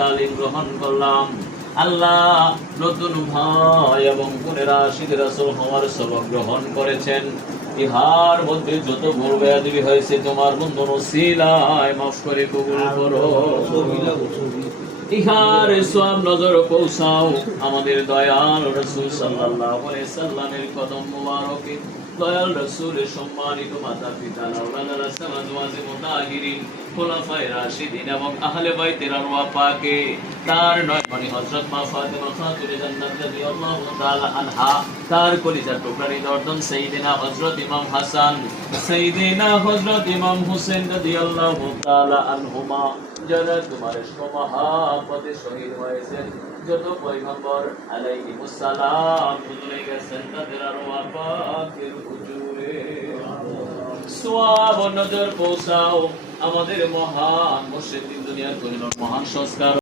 তালিম গ্রহণ করলাম। আল্লাহ নতুন ভাই এবং বোনেরা আশিক রাসূল হওয়ার সবক গ্রহণ করেছেন, ইহার মধ্যে যত ভুল বেয়াদবি হয়েছে তোমার বন্ধুর ওসিলায় মাফ করে কবুল করো। ইহার সওয়াব নজর পৌঁছাও আমাদের দয়াল রাসূল সাল্লাল্লাহু আলাইহি সাল্লামের কদম মুবারকে। দয়াল রাসূলের সম্মানিত মাতা পিতা আওলাদারা সামাজওয়াজে মুতাহিরিন খোলাফায়ে রাশিদিন এবং আহলে বাইতের আরওয়াহ পাকে তার নয়মণি হযরত মা ফাতেমা খাতুনে জান্নাত রাদিয়াল্লাহু তাআলা আনহা, তার কলিজার টুকরা হৃদয়র্ধন সাইয়্যিদিনা হযরত ইমাম হাসান, সাইয়্যিদিনা হযরত ইমাম হুসেন রাদিয়াল্লাহু তাআলা আনহুমা, যারা তোমার মহাপদে শহীদ হয়েছেন, যত পয়গম্বর আলাইহিমুস সালাম চলে গেছেন, তাদের আরওয়াহ পাকের হুজুরে সওয়াব নজর পৌঁছাও। আমাদের মহান মুর্শিদ দুনিয়ার মহান সংস্কার